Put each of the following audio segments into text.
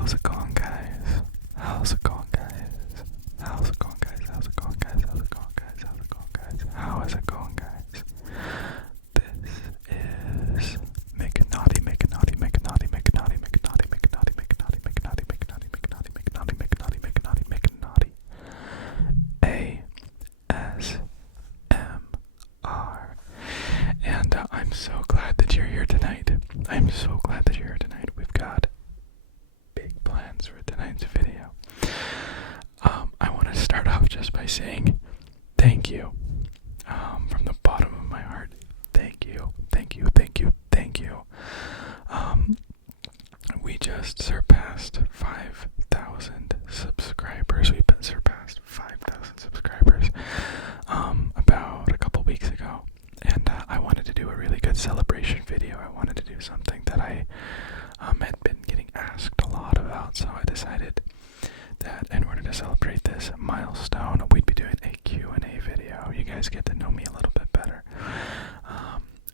How's it going, guys? How's it going, guys? How's it going, guys? How's it going, guys? How's it going, guys? How's it going, guys? How is it going, guys? This is McNaughty, McNaughty, McNaughty, McNaughty, McNaughty, McNaughty, McNaughty, McNaughty, McNaughty, McNaughty, McNaughty, McNaughty, McNaughty, McNaughty, ASMR. And I'm so glad that you're here tonight. I'm so glad that you're here tonight. We've got big plans for tonight's video. I want to start off just by saying thank you. From the bottom of my heart, thank you, thank you, thank you, thank you. We just surpassed 5,000 subscribers. We've been surpassed 5,000 subscribers about a couple weeks ago. And I wanted to do a really good celebration video. I wanted to do something that I had been getting asked a lot about, so I decided that in order to celebrate this milestone, we'd be doing a Q&A video. You guys get to know me a little bit better.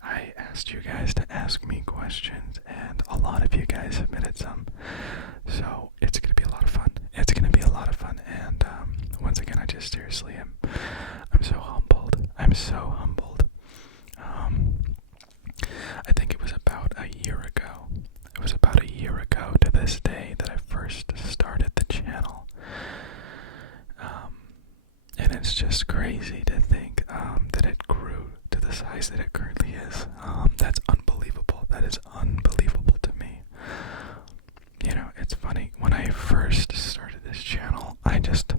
I asked you guys to ask me questions, and a lot of you guys submitted some, so it's going to be a lot of fun. It's going to be a lot of fun, and once again, I just seriously I'm so humbled. I'm so humbled. I think it was about a year ago. It was about a year ago to this day that I first started the channel. And it's just crazy to think that it grew to the size that it currently is. That's unbelievable. That is unbelievable to me. You know, it's funny. When I first started this channel, I just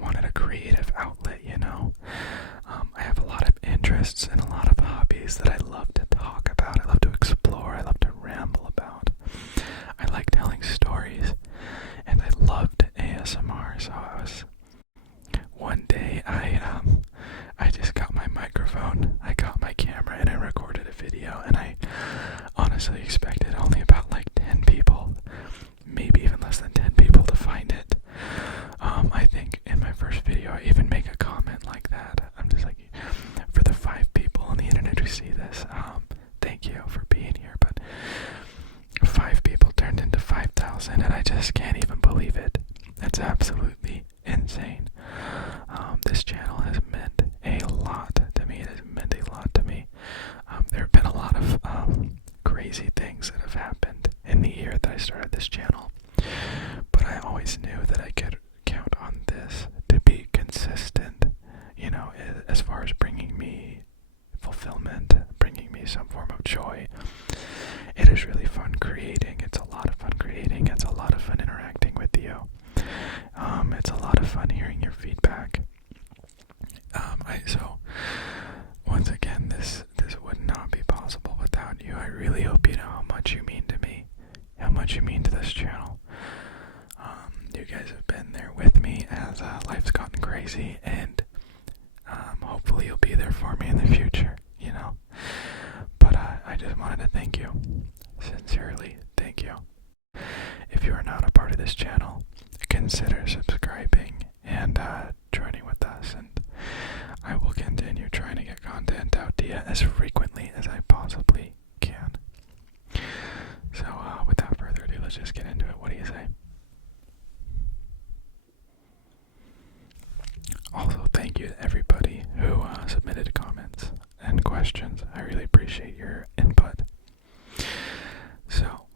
wanted a creative outlet, you know. I have a lot of interests and a lot of hobbies that I love to talk about. I love to explore. I love to ramble about. I like telling stories, and I loved ASMR. So one day I just got my microphone, I got my camera, and I recorded a video, and I honestly expected only about like 10 people, maybe even less than 10 people to find it. I think in my first video I even make a comment like that. I'm just like, for the 5 people on the internet who see this, thank you for being here. But 5 people turned into 5,000, and I just can't even believe it. It's absolutely insane. This channel has meant a lot to me. It has meant a lot to me. There have been a lot of crazy things that have happened in the year that I started this channel, but I always knew that I could count on this to be consistent, you know, as far as bringing me fulfillment, bringing me some form of joy. It is really fun creating. It's a lot of fun creating. It's a lot of fun interacting with you. It's a lot of fun hearing your feedback. So once again, this would not be possible without you. I really hope you know how much you mean to me, how much you mean to this channel. You guys have been there with me as life's gotten crazy, and hopefully you'll be there for me in the future, you know. But I just wanted to thank you. Sincerely, thank you. If you are not a part of this channel, consider subscribing and joining with us, and I will continue trying to get content out to you as frequently as I possibly can. So without further ado, let's just get into it. What do you say? Also, thank you to everybody who submitted comments and questions. I really appreciate your input. So,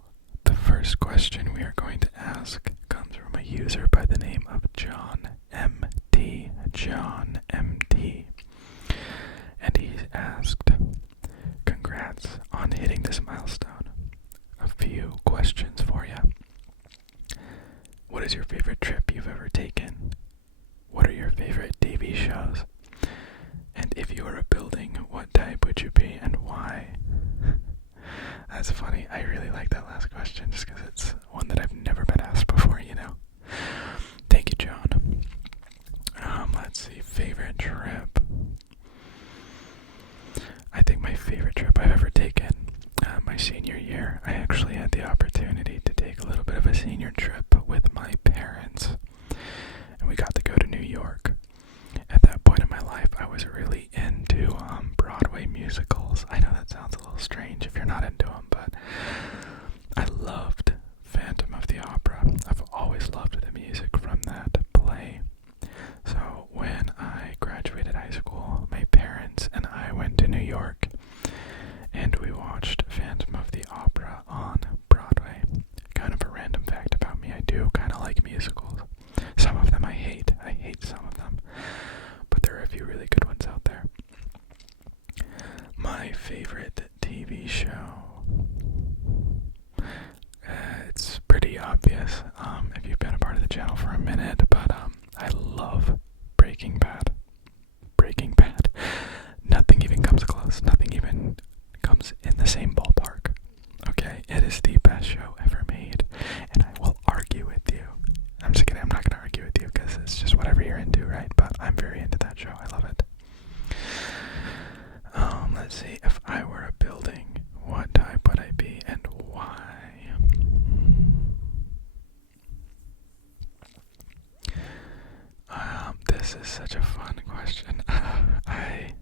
the first question we are going to ask comes from a user by the name of John MT. John MT. And he's asked, congrats on hitting this milestone. A few questions for you. What is your favorite trip you've ever taken? What are your favorite TV shows? And if you were a building, what type would you be and why? That's funny. I really like that last question just because it's one that I've never been asked before, you know. Thank you, John. Let's see, favorite trip. I think my favorite trip I've ever taken, my senior year, I actually had the opportunity to take a little bit of a senior trip with my parents. And we got to go to New York. At that point in my life, I was really into Broadway musicals. I know that sounds a little strange if you're not into them, but I loved Phantom favorite TV show. It's pretty obvious if you've been a part of the channel for a minute, but I love Breaking Bad. Breaking Bad. Nothing even comes close. Nothing even comes in the same ballpark. Okay, it is the best show ever made, and I will argue with you. I'm just kidding. I'm not going to argue with you because it's just whatever you're into, right? But I'm very into that show. I love it. Let's see. If I were a building, what type would I be and why? This is such a fun question. I'm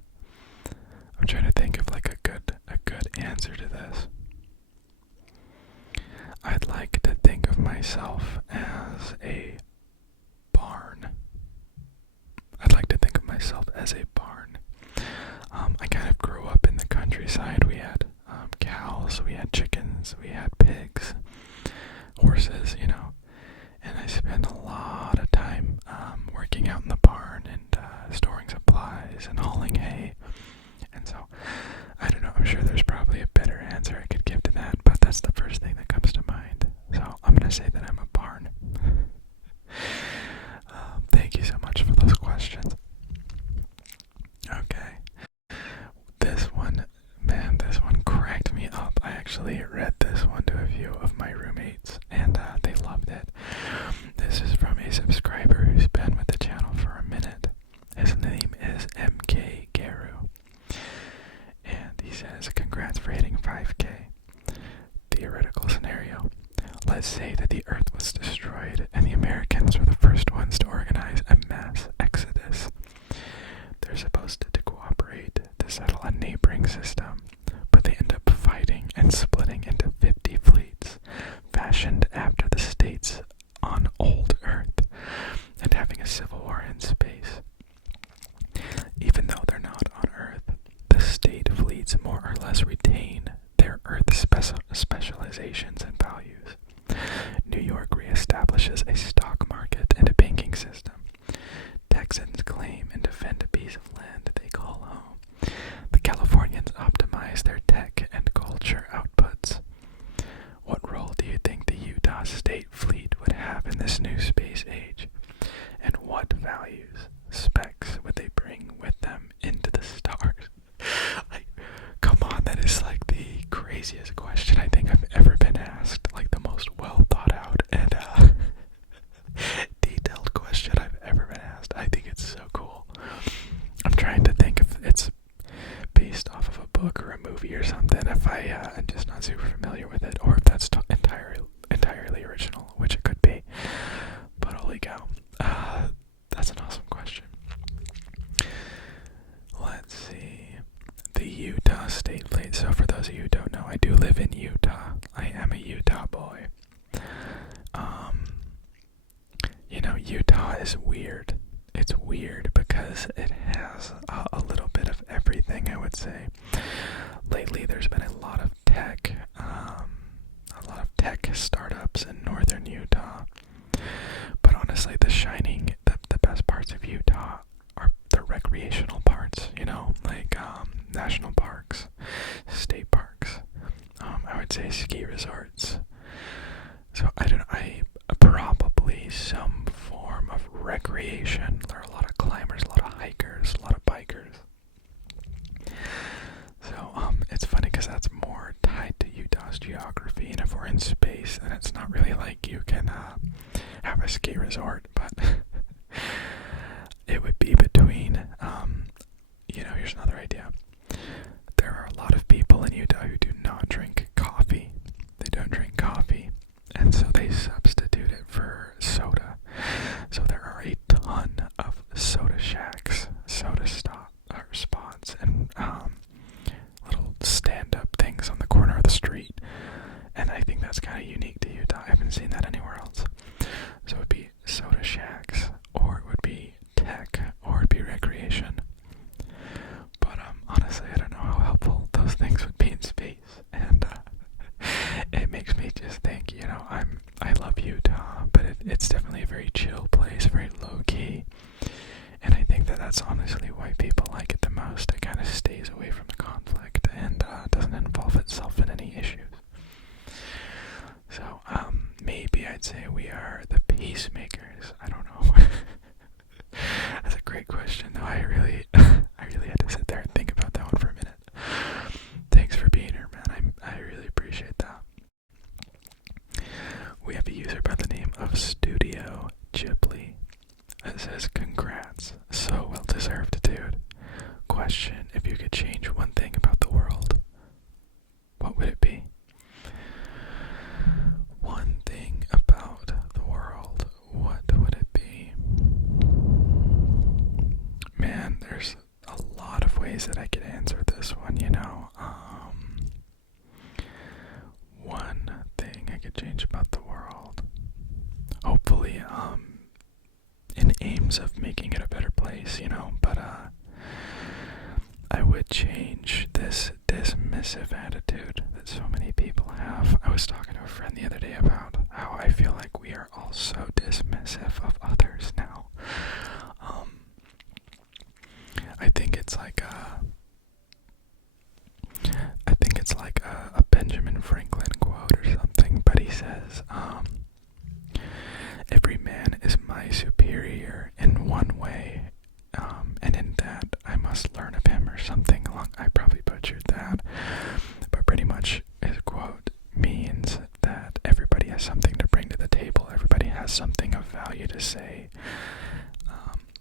trying to think of like a good answer to this. I'd like to think of myself as a barn. I'd like to think of myself as a barn. I kind of grew up in the countryside. We had cows, we had chickens, we had pigs, horses, you know. And I spent a lot of time working out in the barn and storing supplies and hauling hay. And so, I don't know, I'm sure there's probably a better answer I could give to that, but that's the first thing that comes to mind. So, I'm going to say that I'm a barn. Thank you so much for those questions. Okay. This one cracked me up. I actually read this one to a few of my roommates, and they loved it. This is from a subscriber who's been with the channel for a minute. His name is MK Garu. And he says, congrats for hitting 5K. Theoretical scenario. Let's say that the Earth was destroyed and the Americans were the first ones to organize a mass exodus. They're supposed to cooperate to settle a neighboring system, but they end up fighting and splitting into 50 fleets, fashioned after the states on old Earth, and having a civil war in space. Even though they're not on Earth, the state fleets more or less retain their Earth specializations and values. New York reestablishes a stock market and a banking system. Texans claim and defend a piece of land they call home. The Californians optimize their tech and culture outputs. What role do you think the Utah State Fleet would have in this new space age? And what values, specs would they bring with them into the stars? Like, come on, that is like the craziest question I think I've ever been asked. Like the most well thought out and detailed question I've ever been asked. I think it's so cool. I'm trying to think if it's based off of a book or a movie or something, if I'm just not super familiar with it, or if that's entirely original, which it could be. But holy cow, that's an awesome question. Let's see. The Utah State Fleet. So for those of you who don't know, I do live in Utah. I am a Utah boy. You know, Utah is weird. It's weird because it has a little bit of everything, I would say. Lately, there's been a lot of tech startups in northern Utah. But honestly, the best parts of Utah are the recreational parts, you know, like national parks, state parks. I would say ski resorts. So probably some form of recreation. There are a lot of climbers, a lot of hikers, a lot of bikers. So it's funny because that's more tied to Utah's geography, and if we're in space, then it's not really like you can have a ski resort, but it would be between, here's another idea. There are a lot of people in Utah who do not drink coffee. They don't drink coffee, and so they substitute it for soda. So there are a ton of soda shacks, soda spots, and little stand-up things on the corner of the street. And I think that's kind of unique to Utah. I haven't seen that anywhere else. So it would be soda shacks, or it would be tech, or it would be recreation. But honestly, I don't know how helpful those things would be in space. And it makes me just think, I love Utah, but it's definitely a very chill place, very low-key. And I think that that's honestly why people like it the most. It kind of stays away from the conflict, and ways that I could answer this one, you know. One thing I could change about the world, hopefully, in aims of making it a better place, you know, but I would change this dismissive attitude that so many people have. I was talking to a friend the other day about how I feel like we are all so dismissive of others now. I think it's like a Benjamin Franklin quote or something, but he says, every man is my superior in one way, and in that I must learn of him, or something along. I probably butchered that, but pretty much his quote means that everybody has something to bring to the table. Everybody has something of value to say.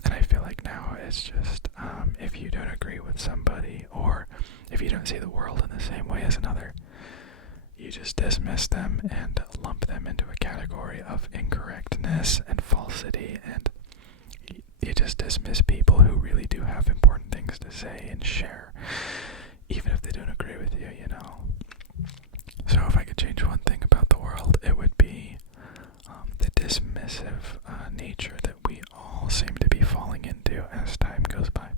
And I feel like now it's just, if you don't agree with somebody, or if you don't see the world in the same way as another, you just dismiss them and lump them into a category of incorrectness and falsity, and you just dismiss people who really do have important things to say and share, even if they don't agree with you, you know. So if I could change one thing about the world, it would be the dismissive nature that we all seem to be falling into as time goes by.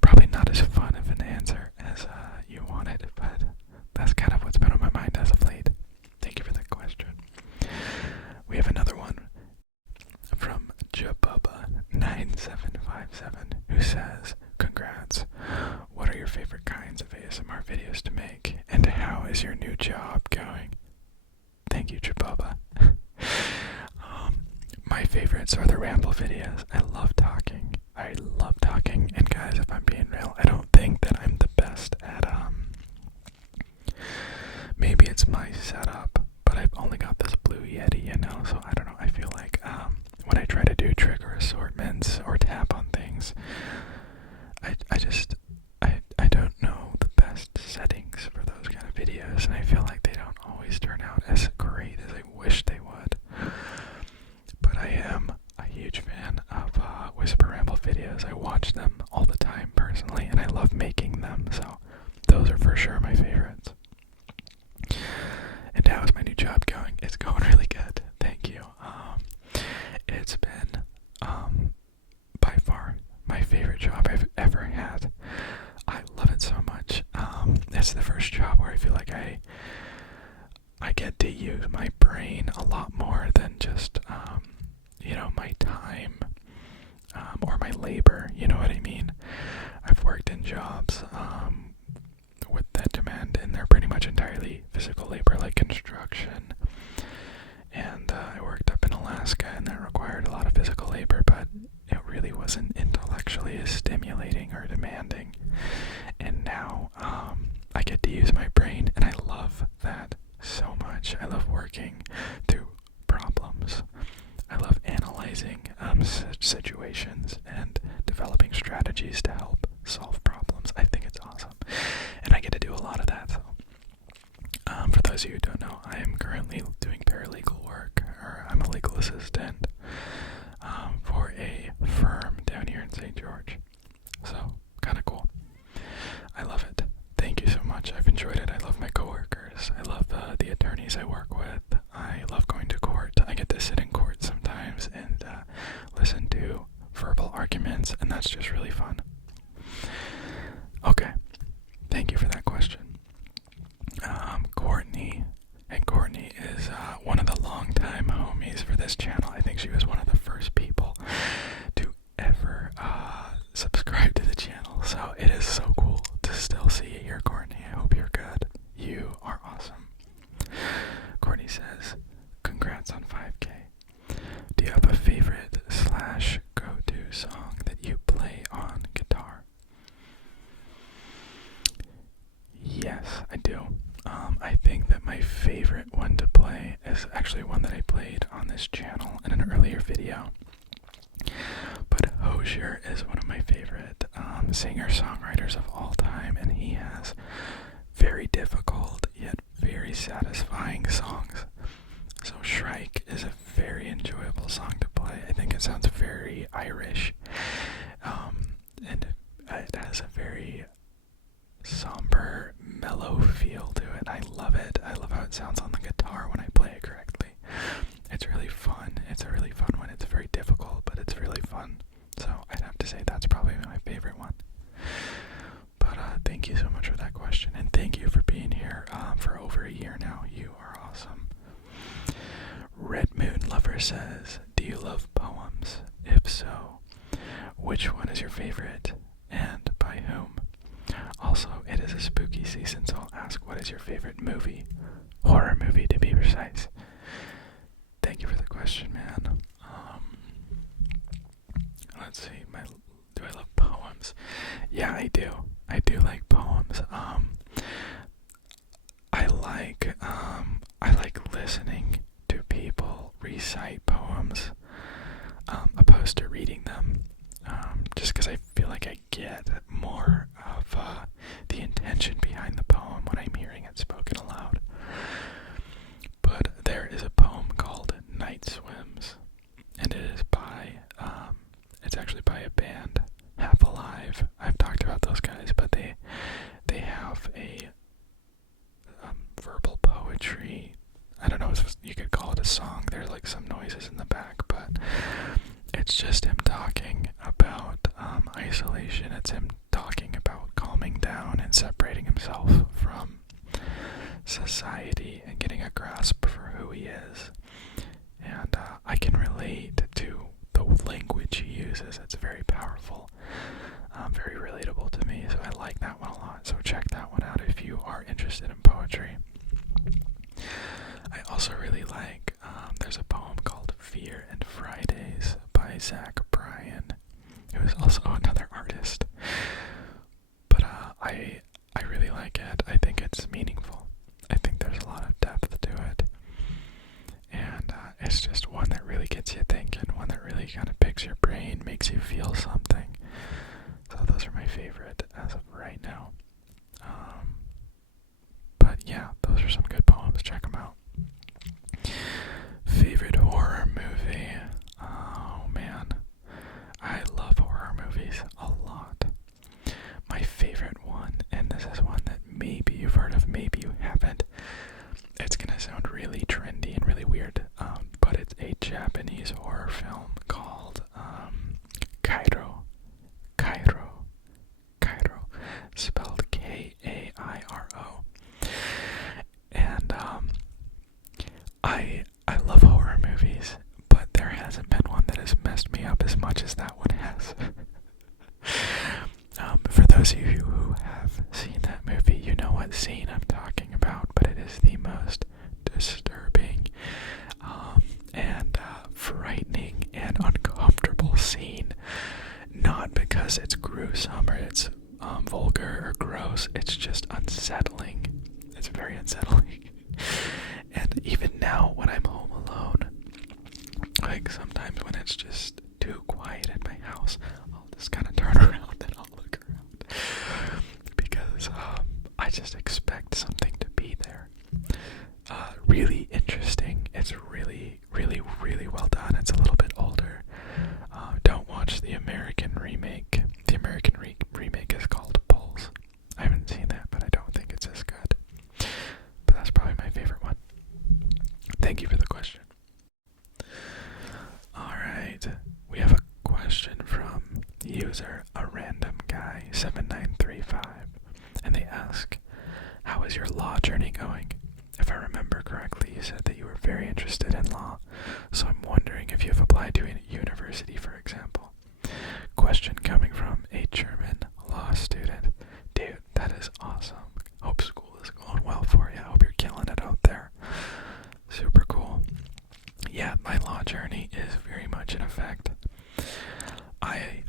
Probably not as fun of an answer as you wanted, but that's kind of what's been on my mind as of late. Thank you for that question. We have another one from Jabubba9757, who says, congrats. What are your favorite kinds of ASMR videos to make, and how is your new job going? Thank you, Jabubba. My favorites are the ramble videos. I love talking, and guys, if I'm being real, I don't think that I'm the best at, maybe it's my setup, but I've only got this Blue Yeti, you know, so I don't know, I feel like, when I try to do trigger assortments or tap on things, I don't know the best settings for those kind of videos, and I feel like they don't always turn out as great as I wish they would. But I am a huge fan of Whisper Ramble videos. I watch them all the time personally, and I love making them, so those are for sure my favorites. And how is my new job going? It's going really good, thank you. It's been by far my favorite job I've ever had. I love it so much. It's the first job where I feel like I get to use my brain a lot more than just my time or my labor, you know what I mean? I've worked in jobs with that demand, and they're pretty much entirely physical labor, like construction, and I worked up in Alaska, and that required a lot of physical labor, but it really wasn't intellectually as stimulating or demanding. And now I get to use my brain, and I love that so much. I love working through problems. I love analyzing situations and developing strategies to help solve problems. I think it's awesome, and I get to do a lot of that. So, for those of you who don't know, I am currently doing paralegal work, or I'm a legal assistant for a firm down here in St. George. So, kind of cool. I love it. Thank you so much. I've enjoyed it. I love my coworkers. I love the attorneys I work with. I love going to court. I get to sit in court sometimes and listen to verbal arguments, and that's just really fun. Okay. Thank you for that question. Courtney is one of the longtime homies for this channel. I think she was one of the first people to ever subscribe to the channel, so it is so cool to still see you here, Courtney. I hope you're good. You are awesome. Courtney says, congrats on 5K. Do you have a favorite / go-to song that you play on guitar? Yes, I do. I think that my favorite one to play is actually one that I played on this channel in an earlier video. But Hosier is one of my favorite singer-songwriters of all time, and he has very difficult yet very satisfying songs. So Shrike is a very enjoyable song to play. I think it sounds very Irish, and it has has a very somber, mellow feel to it. I love it. I love how it sounds on the guitar when I play it correctly. It's really fun. It's a really fun one. It's very difficult, but it's really fun. So I'd have to say that's probably my favorite one. But thank you so much for that question, and thank you for being here for over a year now. You are awesome. Red Moon Lover says, do you love poems? If so, which one is your favorite, and by whom? Also, it is a spooky season, so I'll ask, what is your favorite movie? Horror movie, to be precise. Thank you for the question, man. Let's see, do I love poems? Yeah, I do. I do like poems. I like listening to people recite poems, opposed to reading them, just because I feel like I get more of the intention behind the poem when I'm hearing it spoken aloud. But there is a poem called Night Swims, and it is it's actually by a band, Half Alive. I've talked about those guys, but they have a verbal poetry. I don't know if you could call it a song. There's like some noises in the back, but it's just him talking about isolation. It's him talking about calming down and separating himself from society and getting a grasp for who he is. And I can relate to the language he uses. It's very powerful, very relatable to me, so I like that one a lot. So check that one out if you are interested in poetry. I also really like, there's a poem called Fear and Fridays by Zach Bryan, who is also another artist. But I really like it. I think it's meaningful. I think there's a lot of depth to it. And it's just one that really gets you thinking, one that really kind of picks your brain, makes you feel something. So those are my favorite as of right now. But yeah, those are some good poems. Check them out. Favorite horror movie? Oh man, I love horror movies a lot. My favorite one, and this is one that maybe you've heard of, maybe you haven't. It's gonna sound really trendy and really weird, but it's a Japanese horror film called Kairo, spelled Kairo. And I love horror movies, but there hasn't been one that has messed me up as much as that one has. For those of you who have seen that movie, you know what scene I'm talking about, but it is the most disturbing and frightening and uncomfortable scene. Not because it's gruesome or it's vulgar or gross, it's just unsettling. It's very unsettling. And even now, when I'm home alone, like sometimes when it's just too quiet in my house, I'll just kind of turn around and I'll look around. Because I just expect something to be there. Really interesting. It's really, really, really well done. It's a little bit older. Don't watch the American remake. The American remake is called Pulse. I haven't seen that, but I don't think it's as good. But that's probably my favorite one. Thank you for the question. Alright, we have a question from user a random guy 7935, and they ask, how is your law journey going? If I remember correctly, you said that you were very interested in law, so I'm wondering if you've applied to a university, for example. Question coming from a German law student. Dude, that is awesome. Hope school is going well for you. I hope you're killing it out there. Super cool. Yeah, my law journey is very much in effect. I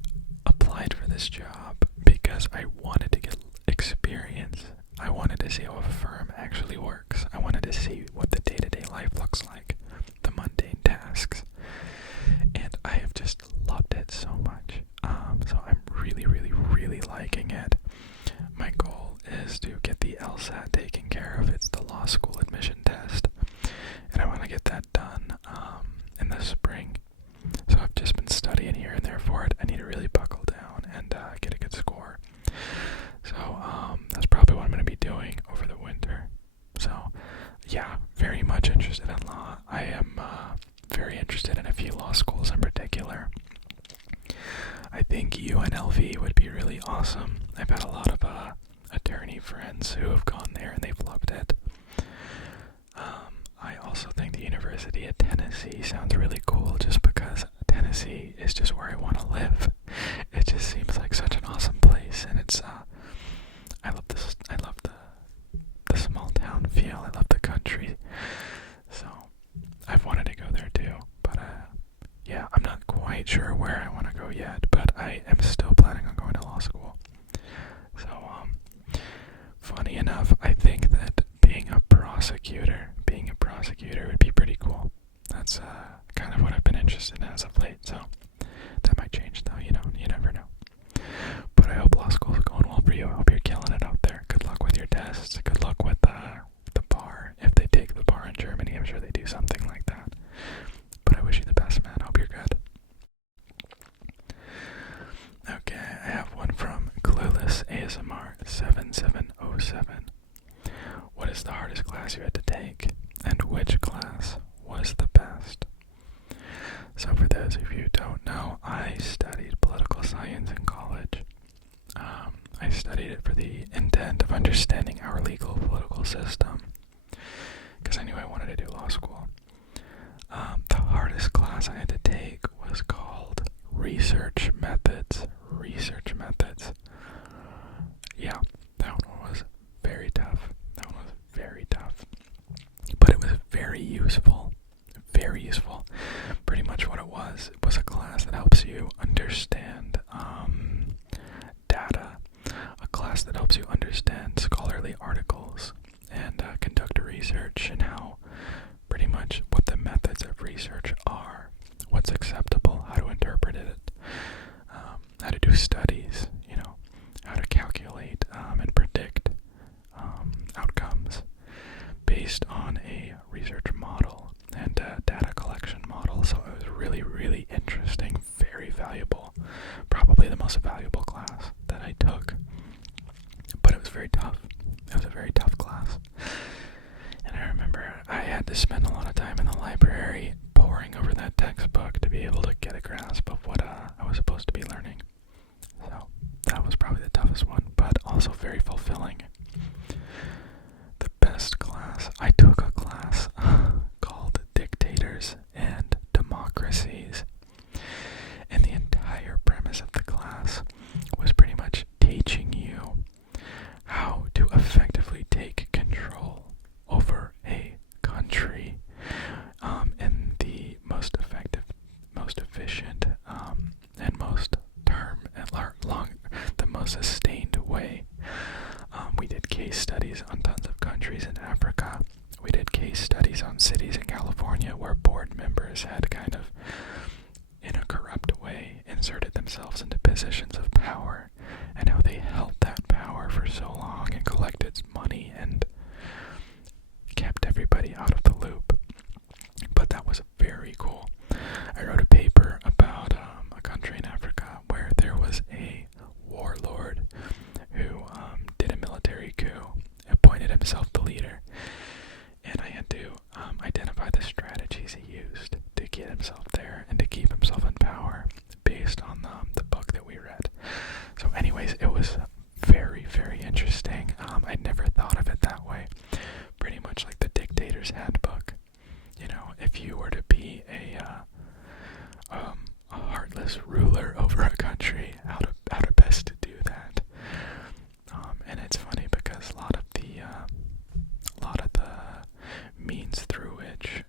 applied for this job because I wanted to get experience. I wanted to see how a firm actually works. I wanted to see what the day-to-day life looks like, the mundane tasks. And I have just loved it so much. So I'm really, really, really liking it. My goal is to get the LSAT taken care of. It's the law school admission test. And I want to get that done in the spring. So I've just been studying here and there for it. I need to really buckle down and get a good score. awesome. I've had a lot of attorney friends who have gone there and they've loved it. I also think the University of Tennessee sounds really cool just because Tennessee is just where I want to live. It just seems like such an awesome place, and it's I love this. I love the small town feel. I love the country. So I've wanted to go there too, but yeah, I'm not quite sure where I want to go yet, but I am still planning on going to law school. So funny enough, I think that being a prosecutor would be pretty cool. That's kind of what I've been interested in as of late, so that might change though, you never know. But I hope law school's going well for you. I hope you're killing it out there. Good luck with your tests. Good luck with the bar. If they take the bar in Germany, I'm sure they do something like that. But I wish you the best, man. I hope you're good. Okay, I have one from Clueless ASMR 7707. What is the hardest class you had to take, and which class was the best? So for those of you who don't know, I studied political science in college. I studied it for the intent of understanding our legal political system, because I knew I wanted to do law school. The hardest class I had to take was called Research Methods. Yeah, that one was very tough. But it was very useful. Pretty much what it was a class that helps you understand data, a class that helps you understand scholarly articles and conduct research, and how pretty much what the methods of research are, what's acceptable, how to interpret it, how to do studies, how to calculate and predict outcomes based on a research model and a data collection model. So it was really, really interesting, very valuable, probably the most valuable class that I took. But it was very tough. It was a very tough class. And I remember I had to spend a lot of time in the library poring over that textbook to be able to get a grasp of what I was supposed to be learning. So that was probably the toughest one, but also very fulfilling. The best class, I took a class called Dictators and Democracies. And the entire premise of the class was pretty much teaching you how to effectively take control over a country in the most effective, most efficient, and the most sustained way. We did case studies on tons of countries in Africa. We did case studies on cities in California where board members had kind of, in a corrupt way, inserted themselves into positions of power, and how they held that power for so long and collected money and kept everybody out of the loop. But that was very cool. I wrote a paper about a country in Africa where there was a warlord who did a military coup, appointed himself the leader, and I had to identify the strategies he used to get himself there and to keep himself in power based on the book that we read. So anyways, it was very, very interesting. I'd never thought of it that way. Pretty much like the Dictator's Handbook. If you were to be a heartless ruler over a country, how to best to do that. And it's funny because a lot of the means through which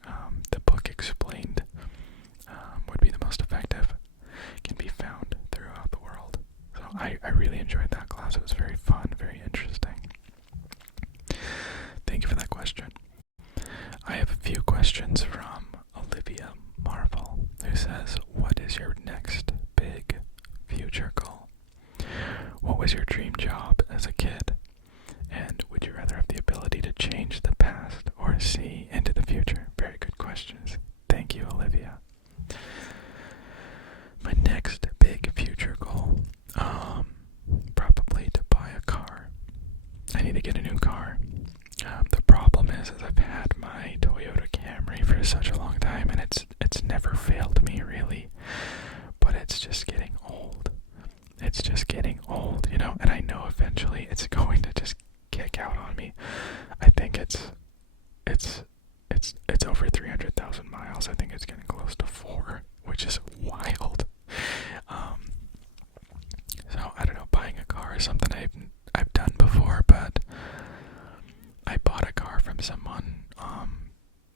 the book explained would be the most effective can be found throughout the world. So I really enjoyed that class. It was very fun, very interesting. Thank you for that question. I have a few questions from Olivia Marvel, who says, what is your next big future goal? What was your dream job as a kid? And would you rather have the ability to change the past or see into the future? Very good questions. Thank you, Olivia. My next big future goal, probably to buy a car. I need to get a new car. The problem is I've had my Toyota Camry for such a long time, and it's never failed me really, but it's just getting old. it's just getting old, and I know eventually it's going to just kick out on me. I think it's over 300,000 miles. I think it's getting close to 4, which is wild. So I don't know, buying a car is something I've done before, but I bought a car from someone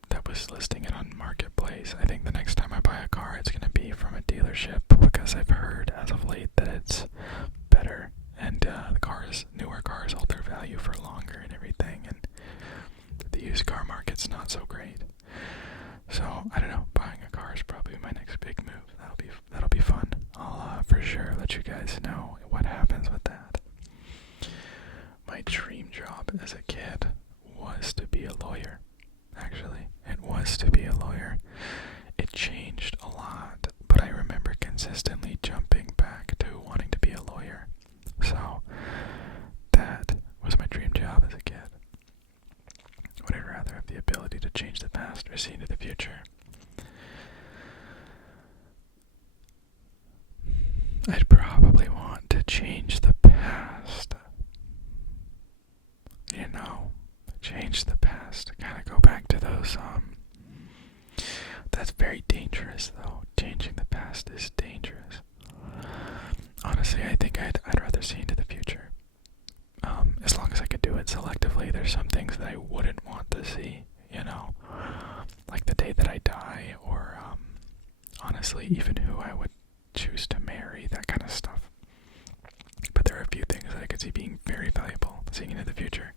that was listing it on Marketplace. I think the next time I buy a car, it's going to be from a dealership, because I've heard as of late that it's better, and newer cars hold their value for longer and everything, and the used car market's not so great. So I don't know, buying a car is probably my next big move. That'll be fun. I'll for sure let you guys know what happens with that. My dream job as a kid was to be a lawyer. Actually, it was to be a lawyer. It changed a lot, but I remember consistently jumping back to wanting to be a lawyer. So that was my dream job as a kid. Would I rather have the ability to change the past or see into the future? I'd probably want to change the past. Change the past. Kind of go back to those, that's very dangerous though. Changing the past is dangerous. Honestly, I think I'd rather see into the future. As long as I could do it selectively. There's some things that I wouldn't want to see, like the day that I die, or, honestly, even who I would choose to marry, that kind of stuff. But there are a few things that I could see being very valuable, seeing into the future.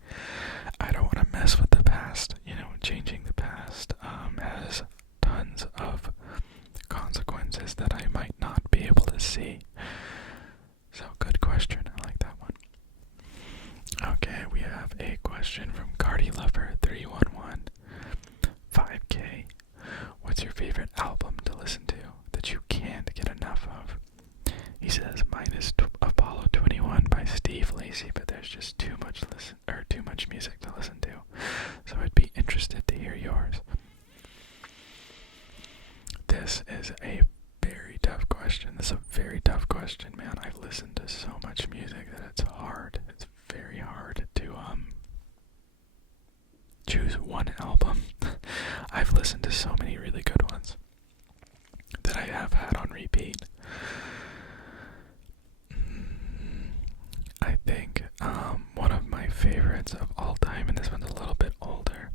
I don't want to mess with the past. Changing the past has tons of consequences that I might not be able to see. So, good question. I like that one. Okay, we have a question from Cardi Lover 311. 5K. What's your favorite album to listen to that you can't get enough of? He says mine is Apollo 21 by Steve Lacy, but there's just too much music to listen to. So I'd be interested to hear yours. This is a very tough question. This is a very tough question, man. I've listened to so much music that it's hard. It's very hard to choose one album. I've listened to so many really good ones that I have had on repeat. I think one of my favorites of all time, and this one's a little bit older,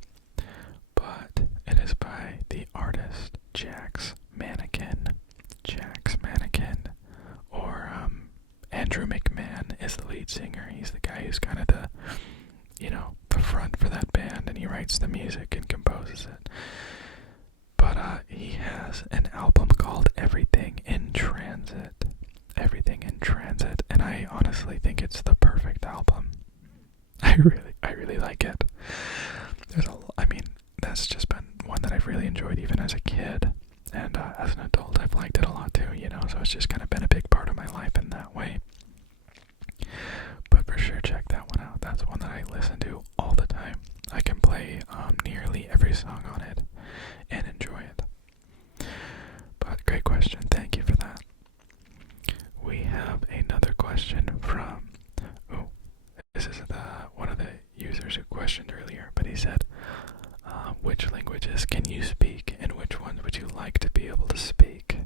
but it is by the artist Jax Mannequin. Or Andrew McMahon is the lead singer. He's the guy who's kind of the front for that band, and he writes the music and composes it. But he has an album called Everything in Transit, and I honestly think it's the perfect album. I really like it. That's just been one that I've really enjoyed even as a kid, and as an adult I've liked it a lot too, so it's just kind of been a big part of my life in that way. But for sure, check that one out. That's one that I listen to all the time. I can play nearly every song on it and enjoy it. But great question. Thank you for that. We have another question from, this is one of the users who questioned earlier, but he said, which languages can you speak and which ones would you like to be able to speak?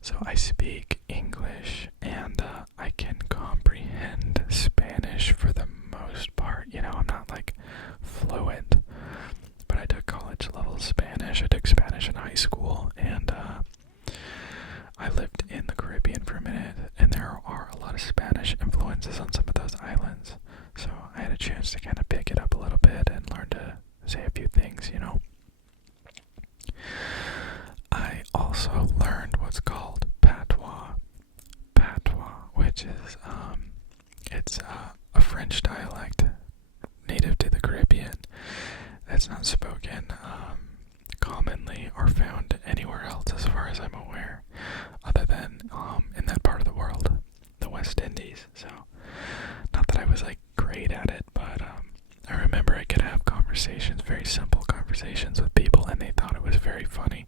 So I speak English and I can comprehend Spanish for the most part. I'm not like fluent, but I took college level Spanish. I took Spanish in high school, and I lived in the Caribbean for a minute, and there are a lot of Spanish influences on some of those islands. So I had a chance to kind of pick it up a little bit and learn to say a few things, I also learned what's called patois, which is, it's a French dialect native to the Caribbean that's not spoken commonly or found anywhere else as far as I'm aware, other than in that part of the world, the West Indies. So, not that I was like great at it, but I remember I could have conversations, very simple conversations with people, and they thought it was very funny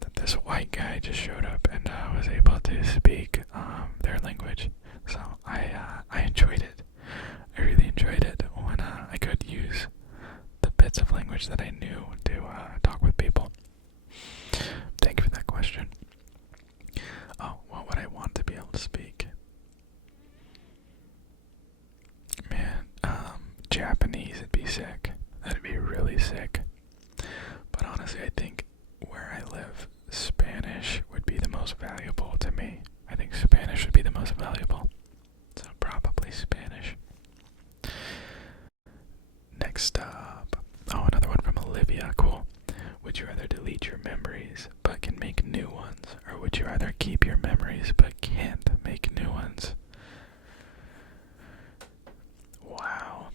that this white guy just showed up and was able to speak language. So I enjoyed it. I really enjoyed it when I could use the bits of language that I knew to talk with people. Thank you for that question. Oh, what would I want to be able to speak? Man, Japanese would be sick. That'd be really sick. But honestly, I think where I live, Spanish would be the most valuable to me. I think Spanish would be the most valuable. So probably Spanish. Next up. Oh, another one from Olivia. Cool. Would you rather delete your memories but can make new ones? Or would you rather keep your memories but can't make new ones? Wow.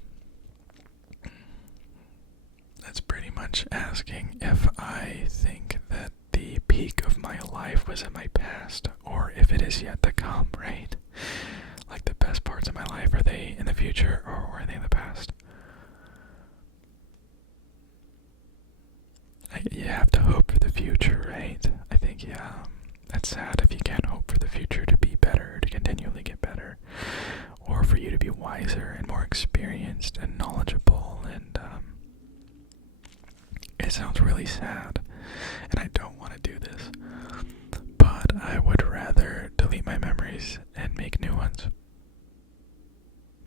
That's pretty much asking if I think that the peak of my life was in my past or if it is yet to come, right? Like the best parts of my life, are they in the future or are they in the past? You have to hope for the future, right? I think, yeah, that's sad if you can't hope for the future to be better, to continually get better, or for you to be wiser and more experienced and knowledgeable, and it sounds really sad, and I don't want to do this, but I would rather delete my memories and make new ones.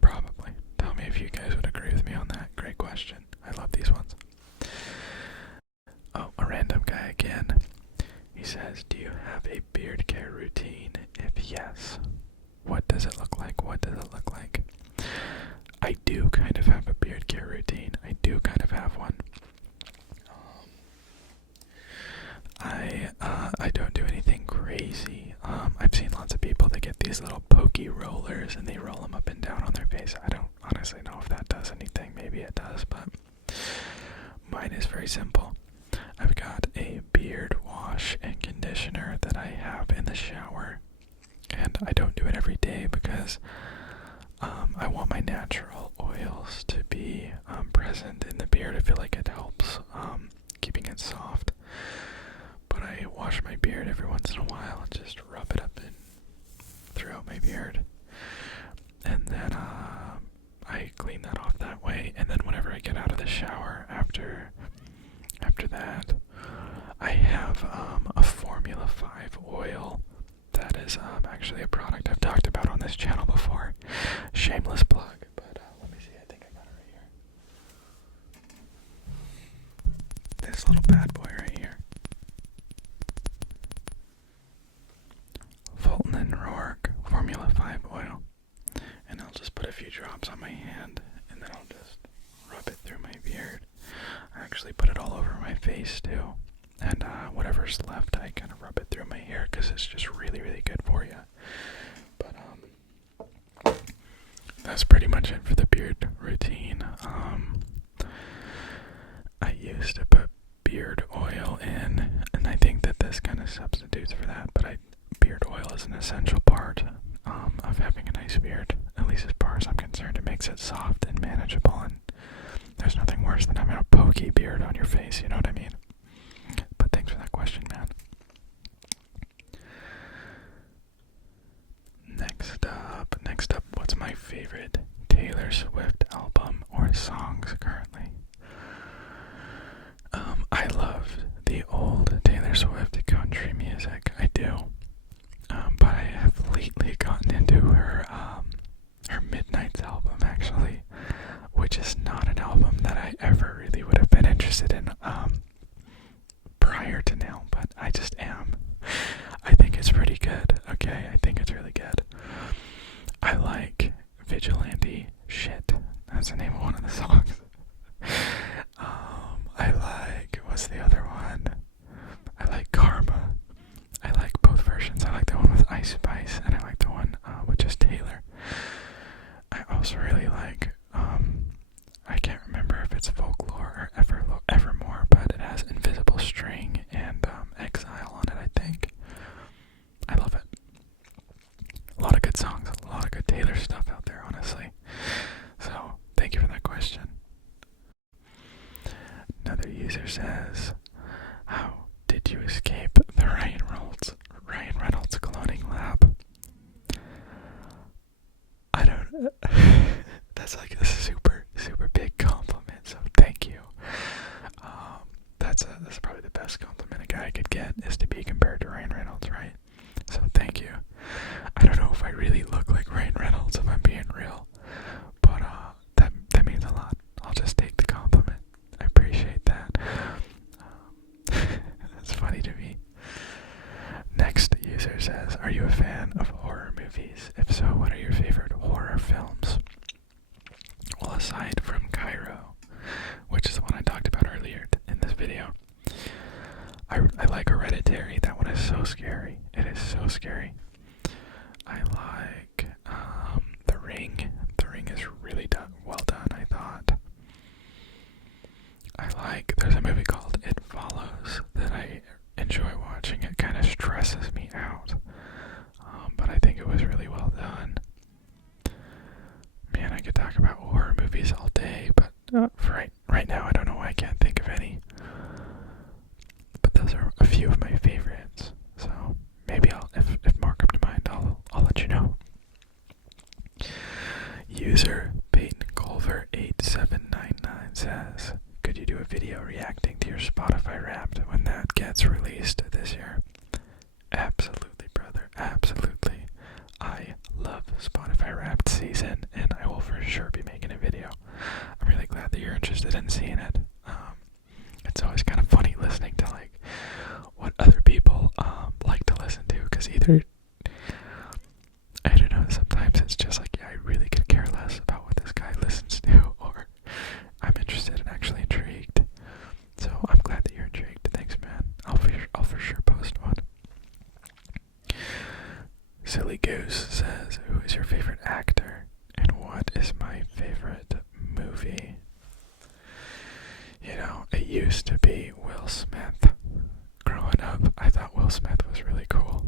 Probably. Tell me if you guys would agree with me on that. Great question. I love these ones. Oh, a random guy again. He says, do you have a beard care routine? If yes, what does it look like? What does it look like? I do kind of have a beard care routine. I do kind of have one. I don't do anything crazy. I've seen lots of people that get these little pokey rollers and they roll them up and down on their face. I don't honestly know if that does anything. Maybe it does, but mine is very simple. I've got a beard wash and conditioner that I have in the shower, and I don't do it every day because I want my natural oils to be present in the beard. I feel like it helps keeping it soft. But I wash my beard every once in a while and just rub it up and throughout my beard. And then I clean that off that way. And then whenever I get out of the shower after that, I have a Formula 5 oil that is actually a product I've talked about on this channel before. Shameless plug, but let me see, I think I got it right here. This little bad boy right here. Fulton and Rourke Formula 5 oil. And I'll just put a few drops on my hand, and then I'll just rub it through my beard. I actually put it all over my face too. And whatever's left, I kind of rub it through my hair because it's just really, really good for you. But that's pretty much it for the beard routine. I used to put beard oil in, and I think that this kind of substitutes for that. But beard oil is an essential part of having a nice beard. At least as far as I'm concerned, it makes it soft and manageable, and there's nothing worse than having a pokey beard on your face, you know what I mean? But thanks for that question, man. Next up, what's my favorite Taylor Swift album or songs currently? I love the old Taylor Swift country music, I do. But I have lately gotten into her Midnight's album, actually, which is not an album that I ever really would have been interested in prior to now, but I just am. I think it's pretty good, okay? I think it's really good. I like Vigilante Shit. That's the name of one of the songs. I like, what's the other one? I like Karma. I like both versions. I like the one with Ice Spice, and I like the one with just Taylor. I also really like, I can't remember if it's Folklore or Evermore, but it has Invisible String and Exile on it, I think. I love it. A lot of good songs, a lot of good Taylor stuff out there, honestly. So, thank you for that question. Another user says, how did you escape the Ryan Reynolds cloning lab? that's like a super, super big compliment, so thank you. That's probably the best compliment a guy could get, is to be compared to Ryan Reynolds, right? So thank you. I don't know if I really look like Ryan Reynolds, if I'm being real, but that means a lot. I'll just take the compliment. I appreciate that. That's funny to me. Next user says, are you a fan of horror movies? If so, what are your favorite horror films? Well, aside from Cairo, which is the one I talked about earlier in this video, I like Hereditary. That one is so scary. It is so scary. I like The Ring. The Ring is really well done, I thought. There's a movie called It Follows that I enjoy watching. It kind of stresses me out, but I think it was really well done. Man, I could talk about horror movies all day, but for right now I don't know why I can't think of any. But those are a few of my favorites, so maybe if more come to mind, I'll let you know. User Peyton Culver 8799 says, could you do a video reacting to your Spotify Wrapped when that gets released this year? Absolutely, brother, absolutely. I love Spotify Wrapped season, and I will for sure be making a video. I'm really glad that you're interested in seeing it. It's always kind of funny listening to like what other people like to listen to, because either, I don't know, sometimes it's just like, yeah, I really could care less about what this guy listens to, or I'm interested and actually intrigued. So I'm glad that you're intrigued. Thanks, man. I'll for sure post one. Silly Goose says, who is your favorite actor and what is my favorite movie? You know, it used to be Will Smith. Growing up, I thought Will Smith was really cool.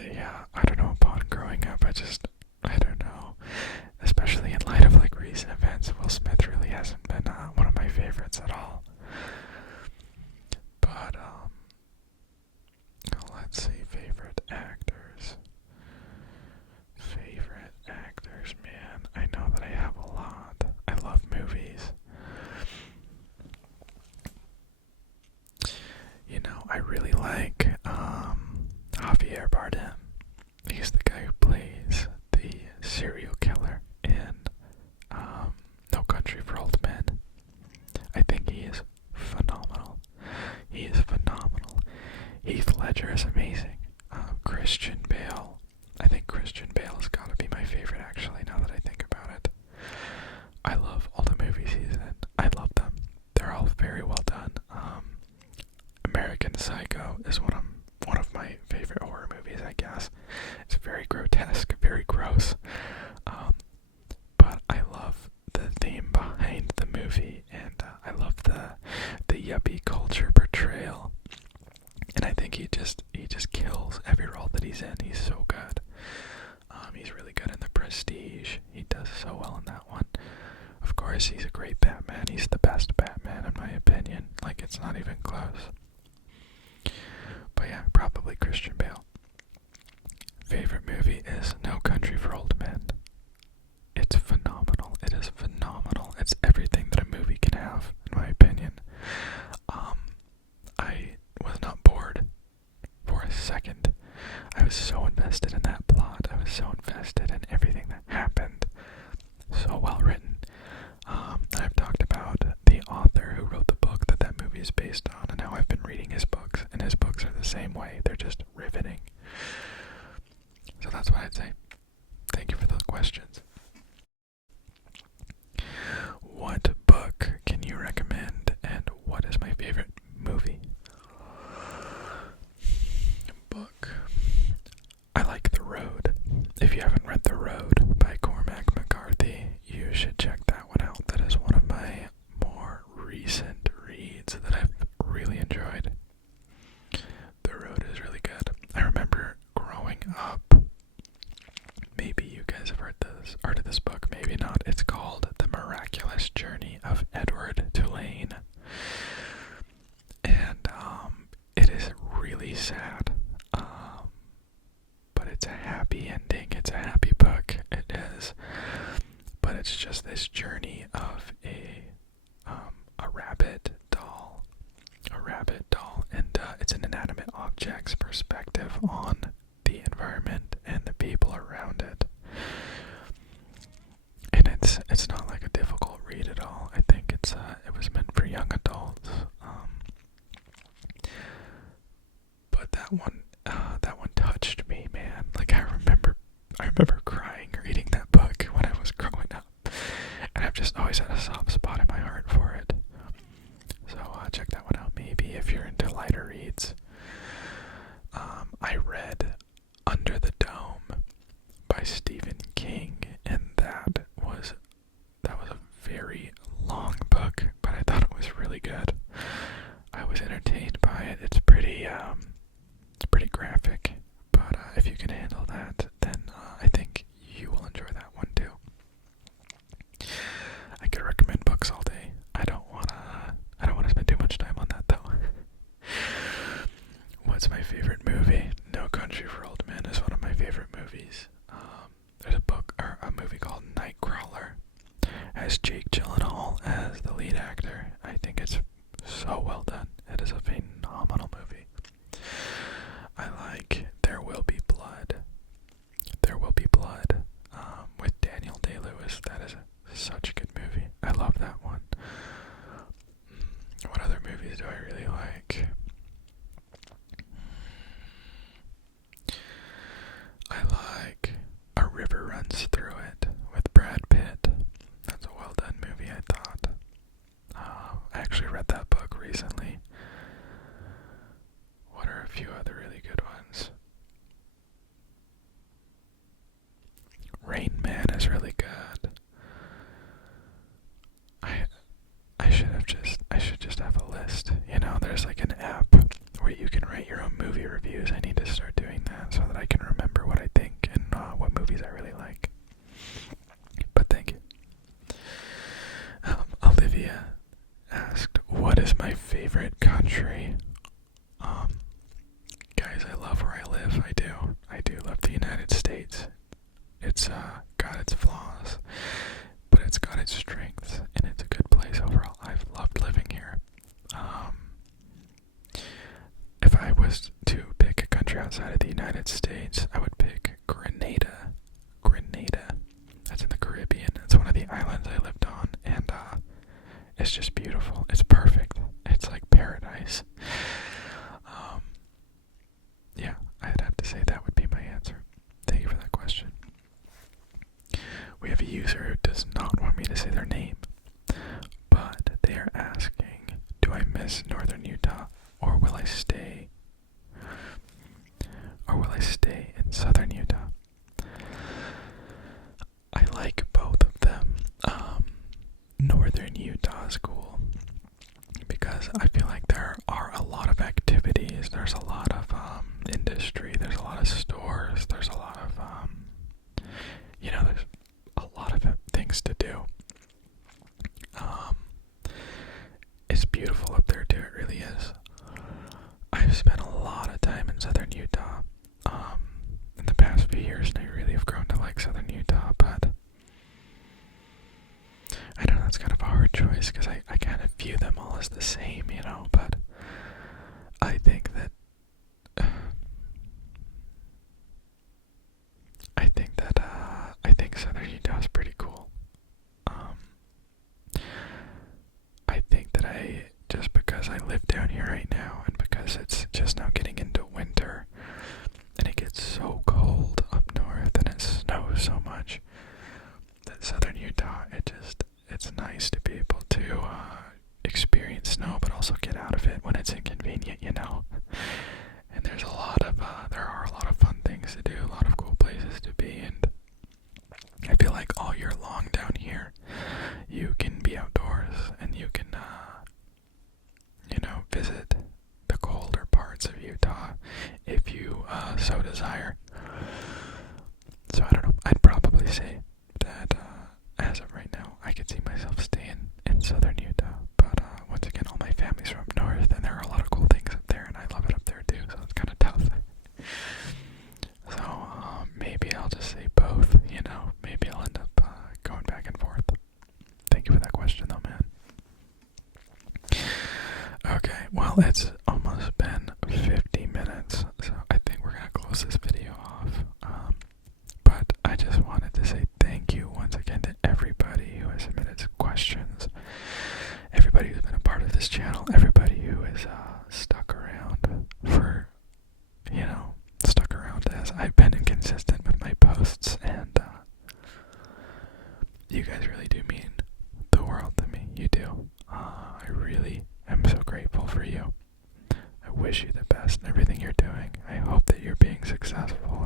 Yeah, I don't know, upon growing up, I don't know. Especially in light of like recent events, Will Smith really hasn't been one of my favorites at all. But, let's see, favorite actors. Favorite actors, man. I know that I have a lot. I love movies. You know, I really like Javier Bardem. He's the guy who plays the serial killer in No Country for Old Men. I think he is phenomenal. He is phenomenal. Heath Ledger is amazing. Christian Bale. I think Christian Bale has got to be my favorite, actually, now that I think about it. I love all the movies he's in. I love them. They're all very well done. American Psycho is one of my favorite horror movies, I guess. It's very grotesque, very gross. But I love the theme behind the movie, and I love the yuppie culture portrayal. And I think he just kills every role that he's in. He's so good. He's really good in The Prestige. He does so well in that one. Of course, he's a great Batman. He's the best Batman, in my opinion. Like, it's not even close. But yeah, probably Christian Bale. Favorite movie is No Country for Old Men. It's phenomenal. It is phenomenal. It's everything that a movie can have, in my opinion. I was not bored for a second. I was so invested in that plot. I was so invested in everything that happened. So well written. I've talked about the author who wrote the book that movie is based on, and how I've been reading his books, and his books are the same way. They're just riveting. So that's what I'd say. Thank you for those questions. What book can you recommend, and what is my favorite movie? Book. I like The Road. If you haven't read The Road by Cormac McCarthy, you should check that one out. That is one of my more recent reads that I've really enjoyed. The Road is really good. I remember growing up, maybe you guys have heard of this book, maybe not. It's called The Miraculous Journey of Edward Tulane. And it is really sad. But it's a happy ending. It's a happy book. It just this journey of a rabbit doll, and it's an inanimate object's perspective on the environment and the people around it. And it's not like a difficult read at all. I think it was meant for young adults. But that one touched me, man. Like I remember crying reading that book when I was growing up, and I've just always had a soft spot in my heart for it. So check that one out. Maybe if you're into lighter reads. I read Under the Dome by Stephen King, and that was a very long book, but I thought it was really good. I was entertained by it. It's pretty graphic, but if you can handle that, then I think you will enjoy that one too. I could recommend books all day. I don't wanna spend too much time on that though. What's my favorite movie? No Country for Old Men is one of my favorite movies. There's a movie called Nightcrawler. Has Jake Gyllenhaal as the lead actor. I think it's so well done. It is a phenomenal movie. I like There Will Be Blood. There Will Be Blood with Daniel Day-Lewis. That is such a good movie. I love that one. What other movies do I really like? I like A River Runs Through It with Brad Pitt. That's a well done movie, I thought. I actually read that book recently. What are a few other really good ones? Rain Man is really good. I should just have a list. You know, there's like an app where you can write your own movie reviews. I need to start doing that so that I can remember what I think and what movies I really like. But thank you. Olivia asked, what is my favorite country? Guys, I love where I live. I do love the United States. It's got its flaws, but it's got its strengths, and it's a good place overall. I've loved living here. If I was to pick a country outside of the United States, I would pick Grenada. That's in the Caribbean. It's one of the islands I lived on, and it's just beautiful. It's perfect. It's like paradise. Yeah, I'd have to say that would be my answer. Thank you for that question. We have a user who does not want me to say their name, but they are asking, do I miss Northern Utah, or will I stay in Southern Utah? I like both of them. Northern Utah is cool because I feel like there are a lot of activities. There's a lot of industry. There's a lot of stores. There's a lot of there's a lot of things to do. It's beautiful up there too. It really is. I've spent a lot of time in Southern Utah in the past few years, and I really have grown to like Southern Utah, but I know that's kind of a hard choice because I kind of view them all as the same, but I think Southern Utah is pretty cool. I think that just because I live down here right now, and because it's just now getting into winter, and it gets so cold up north, and it snows so much, that Southern Utah, it's nice to be able to experience snow, but also get out of it when it's inconvenient, And there are a lot of fun things to do, a lot of cool places to be, and I feel like all year long down here, you can be outdoors, and you can, visit the colder parts of Utah if you so desire. So I don't know, I'd probably say that as of right now, I could see myself staying in Southern Utah, but once again, all my family's from up north, and there are a lot of cool things up there, and I love it up there too, so it's kind of tough. So maybe I'll just say both, maybe I'll end up going back and forth. Well, it's almost been 50 minutes, so I think we're gonna close this video off. But I just wanted to say thank you once again to everybody who has submitted questions, everybody who's been a part of this channel, everybody who has stuck around for, stuck around as I've been inconsistent with my posts, and you guys really do mean the world to me. You do. I really am so grateful for you. I wish you the best in everything you're doing. I hope that you're being successful.